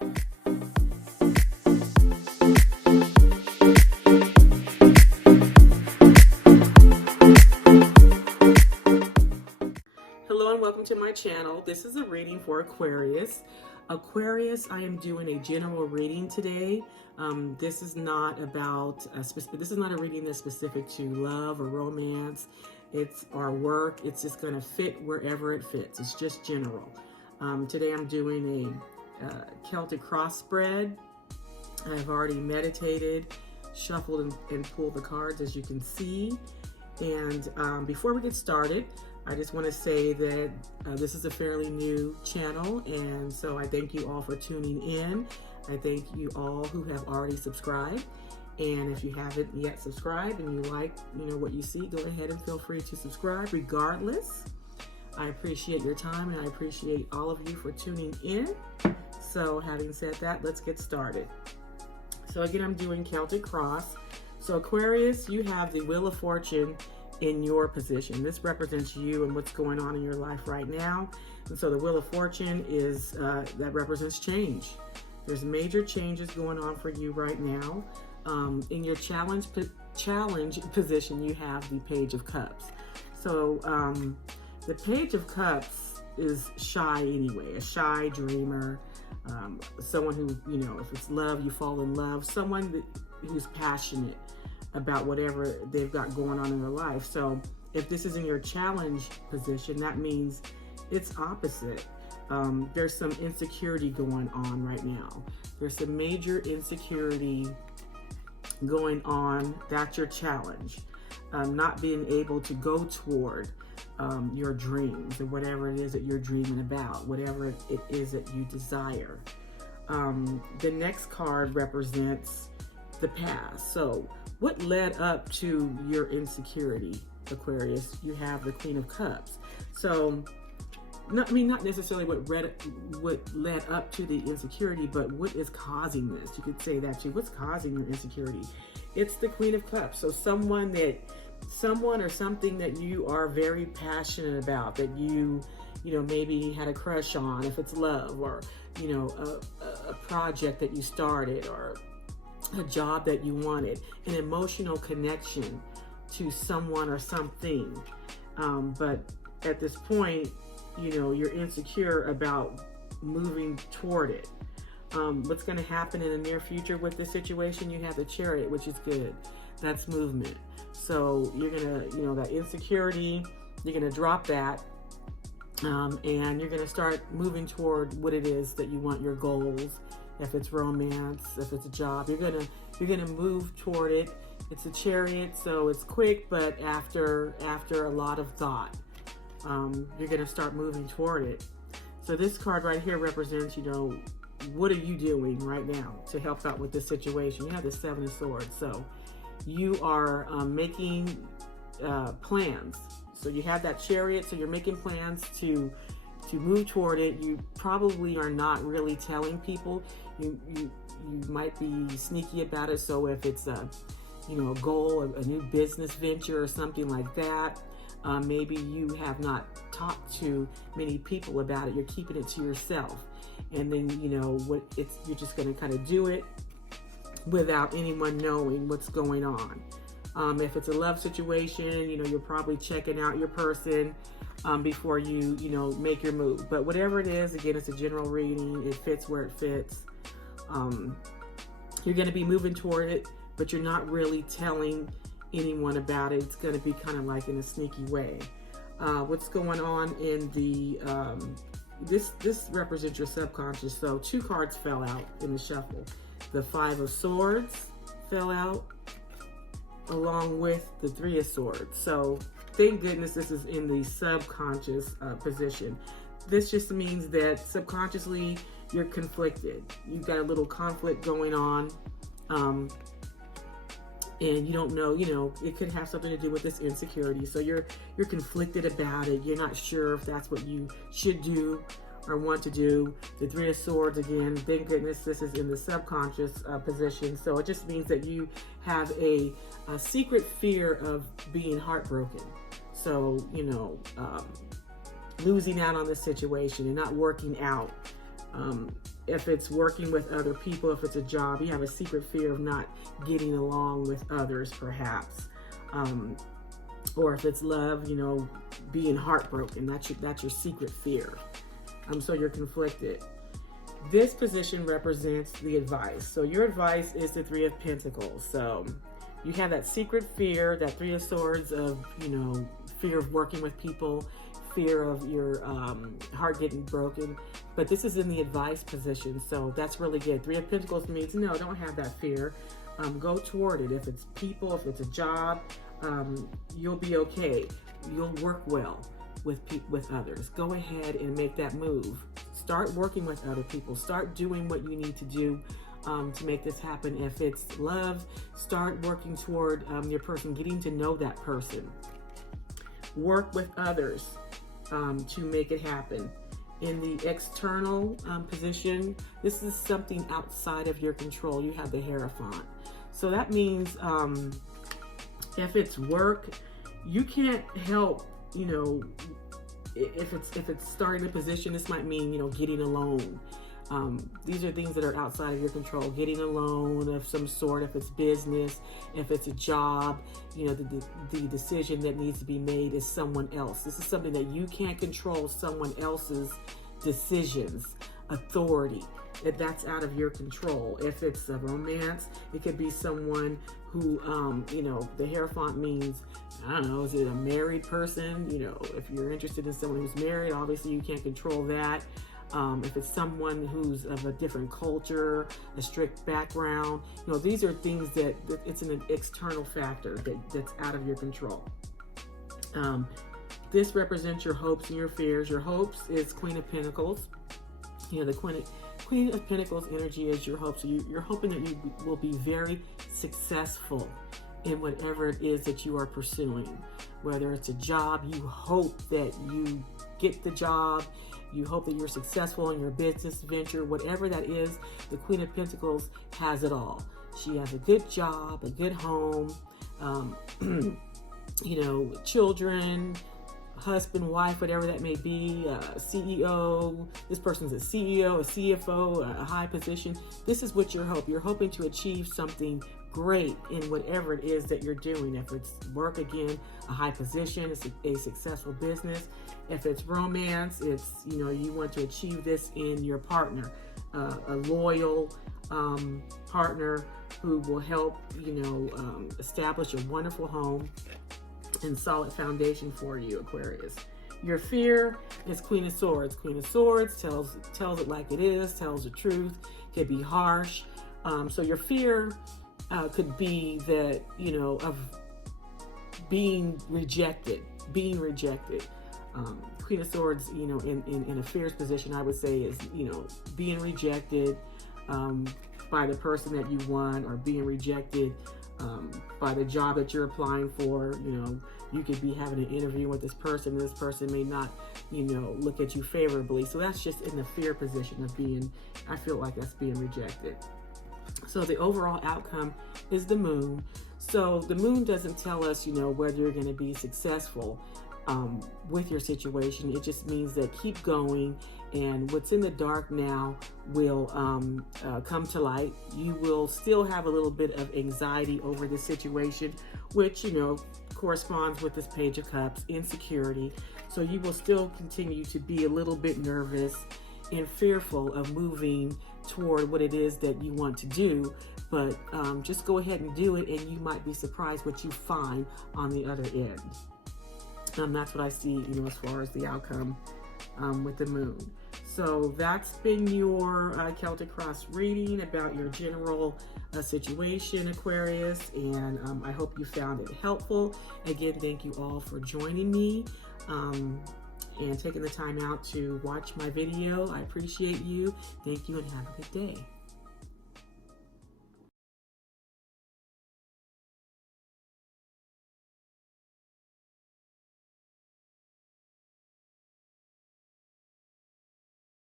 Hello and welcome to my channel. This is a reading for Aquarius. Aquarius, I am doing a general reading today. This is not about this is not a reading that's specific to love or romance. It's our work. It's just going to fit wherever it fits. It's just general. Today I'm doing a Celtic cross spread. I've already meditated, shuffled, and pulled the cards, as you can see. And before we get started, I just want to say that this is a fairly new channel, and so I thank you all for tuning in. I thank you all who have already subscribed, and if you haven't yet subscribed and you like what you see, go ahead and feel free to subscribe regardless. I appreciate your time, and I appreciate all of you for tuning in. So having said that, let's get started. So again, I'm doing Celtic cross. So Aquarius, you have the Wheel of Fortune in your position. This represents you and what's going on in your life right now. And so the Wheel of Fortune is that represents change. There's major changes going on for you right now. In your challenge position, you have the Page of Cups. So the Page of Cups is shy anyway, a shy dreamer, someone who, if it's love, you fall in love, someone who's passionate about whatever they've got going on in their life. So if this is in your challenge position, that means it's opposite. There's some insecurity going on right now. There's some major insecurity going on. That's your challenge. Not being able to go toward your dreams and whatever it is that you're dreaming about, whatever it is that you desire. The next card represents the past. So what led up to your insecurity, Aquarius? You have the Queen of Cups. So, not necessarily what led up to the insecurity, but what is causing this? You could say that too. What's causing your insecurity? It's the Queen of Cups. So someone or something that you are very passionate about, that you maybe had a crush on, if it's love, or a project that you started, or a job that you wanted, an emotional connection to someone or something. But at this point, you're insecure about moving toward it. What's going to happen in the near future with this situation? You have the Chariot, which is good. That's movement. So you're going to, that insecurity, you're going to drop that. And you're going to start moving toward what it is that you want, your goals. If it's romance, if it's a job, you're gonna move toward it. It's a Chariot, so it's quick, but after a lot of thought, you're gonna start moving toward it. So this card right here represents, what are you doing right now to help out with this situation? You have the Seven of Swords, so you are making plans. So you have that Chariot, so you're making plans to move toward it. You probably are not really telling people. You might be sneaky about it. So if it's a goal, a new business venture or something like that, maybe you have not talked to many people about it. You're keeping it to yourself, and then you're just going to kind of do it without anyone knowing what's going on. If it's a love situation, you're probably checking out your person before you make your move. But whatever it is, again, it's a general reading. It fits where it fits. You're going to be moving toward it, but you're not really telling anyone about it. It's going to be kind of like in a sneaky way. What's going on in the this represents your subconscious. So two cards fell out in the shuffle. The Five of Swords fell out, along with the Three of Swords. So thank goodness this is in the subconscious position. This just means that subconsciously you're conflicted. You've got a little conflict going on, and you don't know, it could have something to do with this insecurity. So you're conflicted about it. You're not sure if that's what you should do or want to do. The Three of Swords, again, thank goodness this is in the subconscious position. So it just means that you have a secret fear of being heartbroken. So, losing out on this situation and not working out If it's working with other people, if it's a job, you have a secret fear of not getting along with others, perhaps. Or if it's love, you know, being heartbroken, that's your secret fear. So you're conflicted. This position represents the advice. So your advice is the Three of Pentacles. So you have that secret fear, that Three of Swords of, you know, fear of working with people, fear of your heart getting broken. But this is in the advice position, so that's really good. Three of Pentacles means, no, don't have that fear. Go toward it. If it's people, if it's a job, you'll be okay. You'll work well with others. Go ahead and make that move. Start working with other people. Start doing what you need to do to make this happen. If it's love, start working toward your person, getting to know that person. Work with others to make it happen. In the external position, this is something outside of your control. You have the Hierophant. So that means if it's work, you can't help, you know, if it's starting a position, this might mean, you know, getting a loan. These are things that are outside of your control. Getting a loan of some sort, if it's business, if it's a job, you know, the decision that needs to be made is someone else. This is something that you can't control, someone else's decisions, authority. If that's out of your control. If it's a romance, it could be someone who, you know, the Hierophant means, I don't know, is it a married person? You know, if you're interested in someone who's married, obviously you can't control that. If it's someone who's of a different culture, a strict background, you know, these are things that it's an external factor that's out of your control. This represents your hopes and your fears. Your hopes is Queen of Pentacles. You know, the Queen of Pentacles energy is your hopes. So you're hoping that you will be very successful in whatever it is that you are pursuing. Whether it's a job, you hope that you get the job. You hope that you're successful in your business venture, whatever that is. The Queen of Pentacles has it all. She has a good job, a good home, you know, children, husband, wife, whatever that may be, CEO. This person's a CEO, a CFO, a high position. This is what you're hoping to achieve something great in whatever it is that you're doing. If it's work, again, a high position, it's a successful business. If it's romance, it's, you know, you want to achieve this in your partner, a loyal partner who will help, you know, establish a wonderful home and solid foundation for you, Aquarius. Your fear is Queen of Swords. Queen of Swords tells it like it is, tells the truth, could be harsh. So your fear could be that, you know, of being rejected. Queen of Swords, you know, in a fierce position, I would say is, you know, being rejected by the person that you want, or being rejected by the job that you're applying for. You know, you could be having an interview with this person, and this person may not, you know, look at you favorably. So that's just in the fear position of being, I feel like that's being rejected. So the overall outcome is the Moon. So the Moon doesn't tell us, you know, whether you're going to be successful with your situation. It just means that keep going, and what's in the dark now will come to light. You will still have a little bit of anxiety over the situation, which, you know, corresponds with this Page of Cups, insecurity. So you will still continue to be a little bit nervous and fearful of moving toward what it is that you want to do, but just go ahead and do it, and you might be surprised what you find on the other end. That's what I see, you know, as far as the outcome with the Moon. So that's been your Celtic Cross reading about your general situation, Aquarius, and I hope you found it helpful. Again, thank you all for joining me and taking the time out to watch my video. I appreciate you. Thank you, and have a good day.